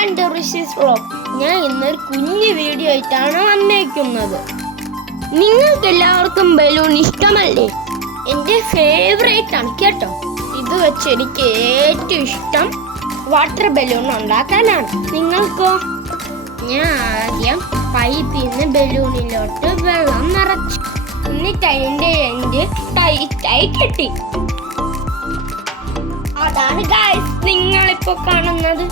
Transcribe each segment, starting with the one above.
Welcome to Rishi's vlog. ഞാൻ ഇന്നൊരു കുഞ്ഞു വീഡിയോ ആയിട്ടാണ് വന്നേക്കുന്നത്. നിങ്ങൾക്ക് എല്ലാവർക്കും ബലൂൺ ഇഷ്ടമല്ലേ? എൻ്റെ ഫേവറേറ്റ് ആണ് കേട്ടോ. ഇത് വെച്ച് എനിക്ക് ഏറ്റവും ഇഷ്ടം വാട്ടർ ബലൂൺ ഉണ്ടാക്കാനാണ്. നിങ്ങൾക്കോ? ഞാൻ ആദ്യം പൈപ്പിൽ നിന്ന് ബലൂണിലോട്ട് വെള്ളം നിറച്ചു, എന്നിട്ട് അതിൻ്റെ എൻഡ് ടൈറ്റായി കെട്ടി. അതാണ് ഗൈസ് നിങ്ങളിപ്പോ കാണുന്നത്.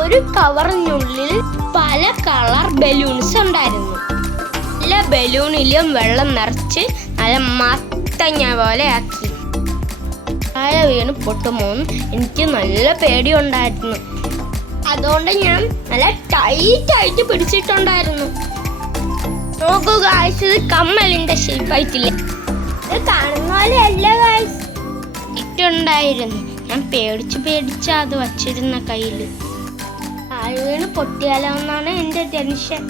ഒരു കവറിനുള്ളിൽ പല കളർ ബലൂൺസ് ഉണ്ടായിരുന്നു. എല്ലാ ബലൂണിലും വെള്ളം നിറച്ച് നല്ല മത്തങ്ങ പോലെ ആക്കി. താഴെ വീണ് പൊട്ടുമോന്ന് എനിക്ക് നല്ല പേടിയുണ്ടായിരുന്നു. അതുകൊണ്ട് ഞാൻ നല്ല ടൈറ്റായിട്ട് പിടിച്ചിട്ടുണ്ടായിരുന്നു. നോക്കൂ ഗൈസ്, ഇത് കമ്മലിന്റെ ഷേപ്പായിട്ടില്ലേ? ഇത് കാണുന്ന പോലെ അല്ല ഗൈസ്, ഉണ്ടായിരുന്നു. ഞാൻ പേടിച്ച് അത് വച്ചിരുന്ന കയ്യിൽ വീണ് പൊട്ടിയാലോ എന്നാണ് എൻ്റെ ടെൻഷൻ.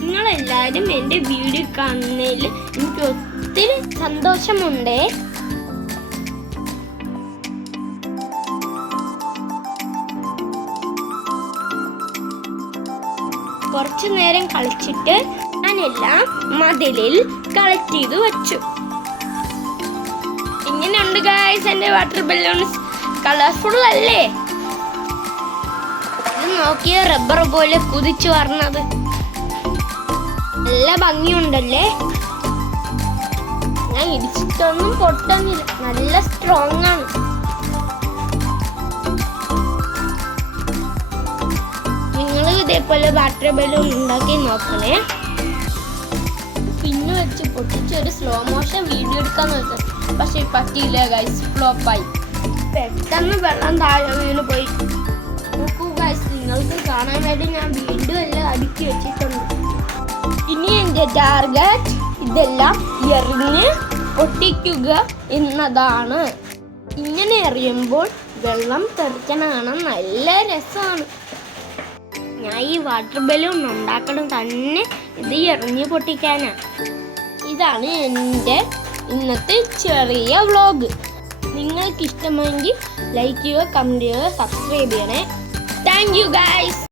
നിങ്ങളെല്ലാവരും എൻ്റെ വീഡിയോ കാണുന്നതിൽ എനിക്ക് ഒത്തിരി സന്തോഷമുണ്ടേ. കുറച്ചു നേരം കളിച്ചിട്ട് ഞാനെല്ലാം മതിലിൽ കളക്ട് ചെയ്ത് വെച്ചു. ഇങ്ങനെയുണ്ട് ഗൈസ് എൻ്റെ വാട്ടർ ബലൂൺസ്. കളർഫുൾ അല്ലേ? ഇത് നോക്കിയ റബ്ബർ പോലെ കുതിച്ചു പറഞ്ഞത് നല്ല ഭംഗിയുണ്ടല്ലേ? ഞാൻ ഇടിച്ചിട്ടൊന്നും പൊട്ടുന്നില്ല, നല്ല സ്ട്രോങ് ആണ്. നിങ്ങൾ ഇതേപോലെ വാട്ടർ ബലൂൺ ഉണ്ടാക്കി നോക്കണേ. പിന്നെ വെച്ച് പൊട്ടിച്ച് ഒരു സ്ലോ മോഷൻ വീഡിയോ എടുക്കാൻ നോക്കാം. പക്ഷെ പറ്റിയില്ല ഗൈസ്, ഫ്ലോപ്പായി. പെട്ടെന്ന് വെള്ളം താഴെ വീണ് പോയി. നോക്കൂ ഗൈസ്, നിങ്ങൾക്ക് കാണാൻ വേണ്ടി ഞാൻ വീണ്ടും എല്ലാം അടുക്കി വെച്ചിട്ടുണ്ട്. ഇനി എൻ്റെ ടാർഗറ്റ് ഇതെല്ലാം എറിഞ്ഞ് പൊട്ടിക്കുക എന്നതാണ്. ഇങ്ങനെ എറിയുമ്പോൾ വെള്ളം തെറിക്കണ കാണാൻ നല്ല രസമാണ്. ഞാൻ ഈ വാട്ടർ ബലൂൺ ഉണ്ടാക്കണം തന്നെ ഇത് എറിഞ്ഞ് പൊട്ടിക്കാനാണ്. ഇതാണ് എൻ്റെ ഇന്നത്തെ ചെറിയ വ്ലോഗ്. നിങ്ങൾക്ക് ഇഷ്ടമെങ്കിൽ ലൈക്ക് ചെയ്യുക, കമൻറ്റ് ചെയ്യുക, സബ്സ്ക്രൈബ് ചെയ്യണേ. Thank you guys.